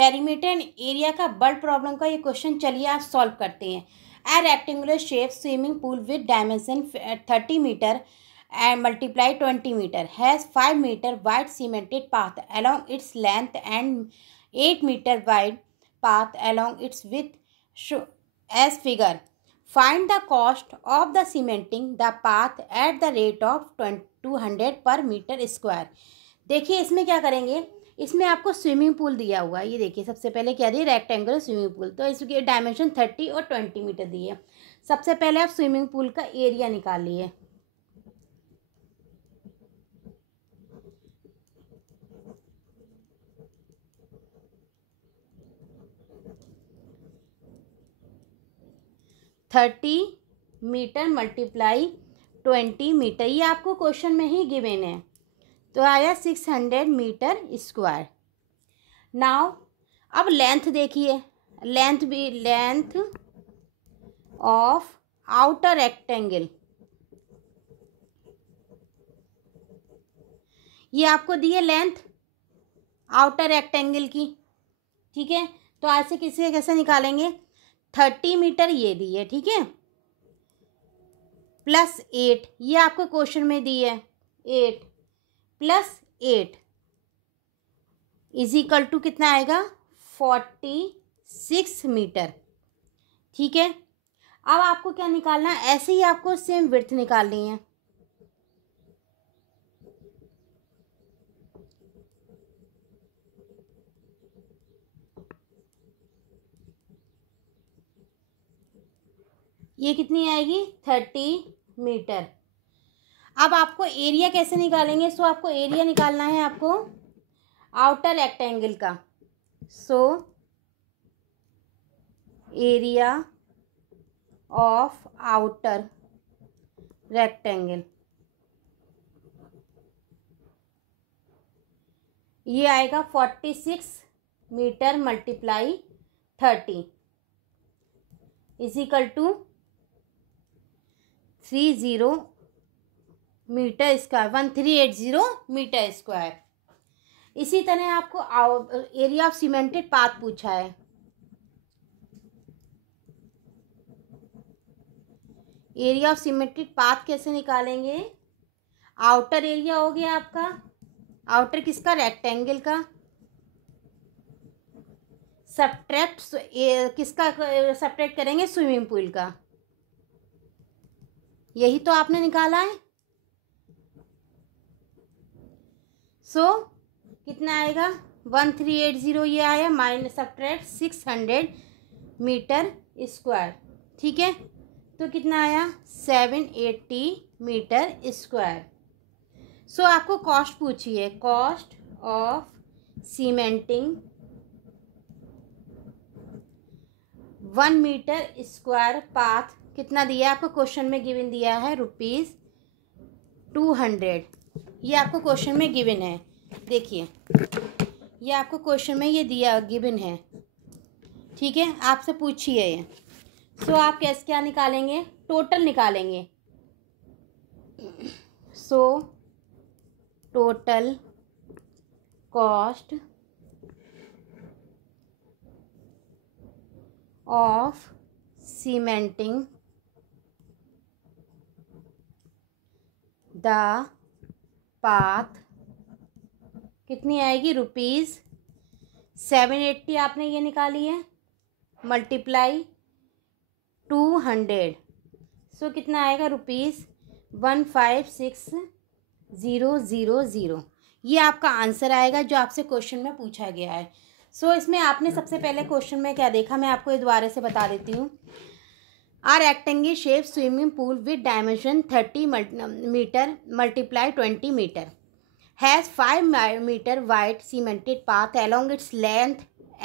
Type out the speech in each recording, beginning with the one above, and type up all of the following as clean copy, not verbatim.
Perimeter and area का word problem का ये क्वेश्चन चलिए आज सॉल्व करते हैं। A rectangular shape swimming pool with dimension 30 meter and multiply 20 meter has 5 meter wide cemented path along its length and 8 meter wide path along its width as figure. Find the cost of the cementing the path at the rate of 200 per meter square. देखिए इसमें क्या करेंगे, इसमें आपको swimming pool दिया हुआ है। ये देखिए सबसे पहले क्या दिया, रेक्टेंगुलर स्विमिंग पूल। तो इसके डायमेंशन 30 और 20 मीटर दिए। सबसे पहले आप स्विमिंग पूल का एरिया निकाल लिए। थर्टी मीटर मल्टीप्लाई 20 मीटर, ये आपको क्वेश्चन में ही गिवन है, तो आया 600 मीटर स्क्वायर। नाउ अब लेंथ देखिए, लेंथ ऑफ आउटर रेक्टेंगल, ये आपको दी है लेंथ आउटर रेक्टेंगल की, ठीक है। तो ऐसे कैसे निकालेंगे, 30 मीटर ये दी है, ठीक है, प्लस 8, ये आपको क्वेश्चन में दी है 8 प्लस 8 इज इक्वल टू कितना आएगा, 46 मीटर, ठीक है। अब आपको क्या निकालना है, ऐसे ही आपको सेम विड्थ निकालनी है। ये कितनी आएगी, 30 मीटर। अब आपको एरिया कैसे निकालेंगे, सो आपको एरिया निकालना है आपको आउटर रेक्टेंगल का। So area of outer rectangle, ये आएगा 46 meter multiply 30 is equal to 30 meter square, 1380 meter square. इसी तरह आपको एरिया ऑफ सीमेंटेड पाथ पूछा है। एरिया ऑफ सीमेंटेड पाथ कैसे निकालेंगे, आउटर एरिया हो गया आपका, आउटर किसका, रेक्टेंगल का, सब्ट्रैक्ट किसका सब्ट्रैक्ट करेंगे, स्विमिंग पूल का। यही तो आपने निकाला है। सो कितना आएगा, 1380 ये आया, माइनस सब्ट्रैक्ट 600 मीटर स्क्वायर, ठीक है। तो कितना आया, 780 मीटर स्क्वायर। सो आपको कॉस्ट पूछी है, cost of cementing 1 meter square path कितना दिया है आपको, क्वेश्चन में गिवन दिया है ₹200। ये आपको क्वेश्चन में गिवन है, देखिए ये आपको क्वेश्चन में ये दिया गिवन है, ठीक है, आपसे पूछी है ये। सो आप कैसे क्या निकालेंगे, टोटल निकालेंगे। So total cost of cementing the path कितनी आएगी, ₹780 आपने ये निकाली है, मल्टीप्लाई 200, सो कितना आएगा, ₹156,000। ये आपका आंसर आएगा जो आपसे क्वेश्चन में पूछा गया है। सो इसमें आपने सबसे पहले क्वेश्चन में क्या देखा, मैं आपको ये दोबारा से बता देती हूँ। A rectangle shape swimming pool with dimension 30 metre multiply 20 metre has 5 metre wide cemented path along its length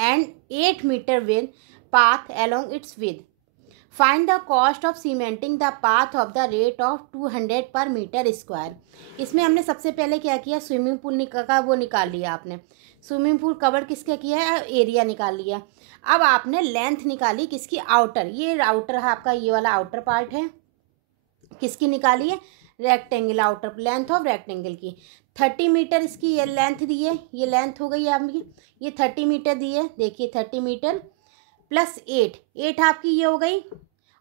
and 8 meter width path along its width. Find the cost of cementing the path of the rate of 200 per meter square. इसमें हमने सबसे पहले क्या किया, swimming pool का वो निकाल लिया आपने, स्विमिंग पूल कवर किसका किया है, एरिया निकाल लिया। अब आपने लेंथ निकाली किसकी, आउटर, ये आउटर है आपका, ये वाला आउटर पार्ट है, किसकी निकाली है, rectangle, outer length of rectangle की। 30 मीटर इसकी ये लेंथ दी है, ये लेंथ हो गई आपकी, ये 30 मीटर दी है, देखिए 30 मीटर प्लस 8 आपकी ये हो गई,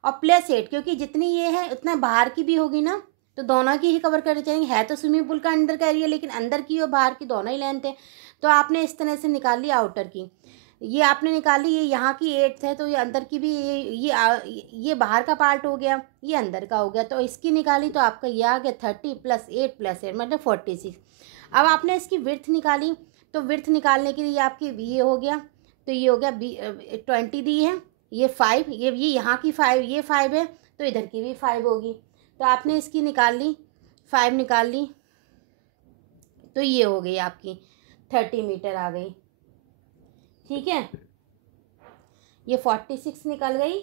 और प्लस 8 क्योंकि जितनी ये है उतना बाहर की भी होगी ना, तो दोनों की ही कवर करनी चाहिए। है तो स्विमिंग पूल का अंदर का एरिया, लेकिन अंदर की और बाहर की दोनों ही लेंथ है। तो आपने इस तरह से निकाल ली आउटर की, ये आपने निकाली, ये यहाँ की 8 है, तो ये अंदर की भी ये बाहर का पार्ट हो गया, ये अंदर का हो गया, तो इसकी निकाली तो आपका ये आ गया 30 प्लस 8 मतलब 46। अब आपने इसकी विड्थ निकाली, तो विड्थ निकालने के लिए आपकी ये हो गया, तो ये हो गया 20 दी है, ये 5, ये यहाँ की 5, ये 5 है, तो इधर की भी 5 होगी। तो आपने इसकी निकाल ली, 5 निकाल ली, तो ये हो गई आपकी 30 मीटर आ गई, ठीक है। ये 46 निकल गई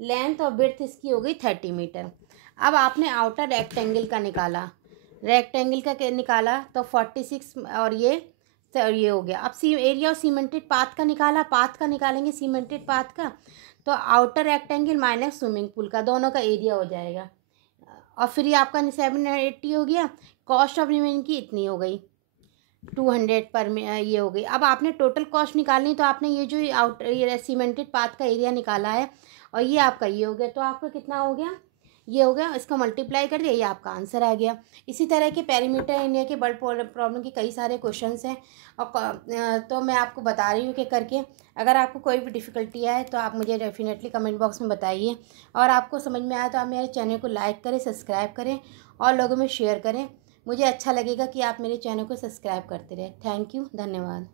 लेंथ, और विड्थ इसकी हो गई 30 मीटर। अब आपने आउटर रेक्टेंगल का निकाला, रेक्टेंगल का निकाला तो 46 और ये हो गया। अब एरिया और सीमेंटेड पाथ का निकाला, पाथ का निकालेंगे सीमेंटेड पाथ का, तो outer rectangle minus swimming pool का, दोनों का एरिया हो जाएगा, और फिर ये आपका 780 हो गया। कॉस्ट ऑफ रिमेनिंग की इतनी हो गई 200 पर ये हो गई। अब आपने टोटल कॉस्ट निकालनी, तो आपने ये जो ये सीमेंटेड पाथ का एरिया निकाला है, और ये आपका ये हो गया, तो आपका कितना हो गया, ये हो गया, इसका मल्टीप्लाई कर दिया, ये आपका आंसर आ गया। इसी तरह के पेरीमीटर एरिया के बर्ड प्रॉब्लम के कई सारे क्वेश्चंस हैं, और तो मैं आपको बता रही हूँ कि करके, अगर आपको कोई भी डिफ़िकल्टी आए तो आप मुझे डेफिनेटली कमेंट बॉक्स में बताइए, और आपको समझ में आया तो आप मेरे चैनल को लाइक करें, सब्सक्राइब करें, और लोगों में शेयर करें। मुझे अच्छा लगेगा कि आप मेरे चैनल को सब्सक्राइब करते रहें। थैंक यू, धन्यवाद।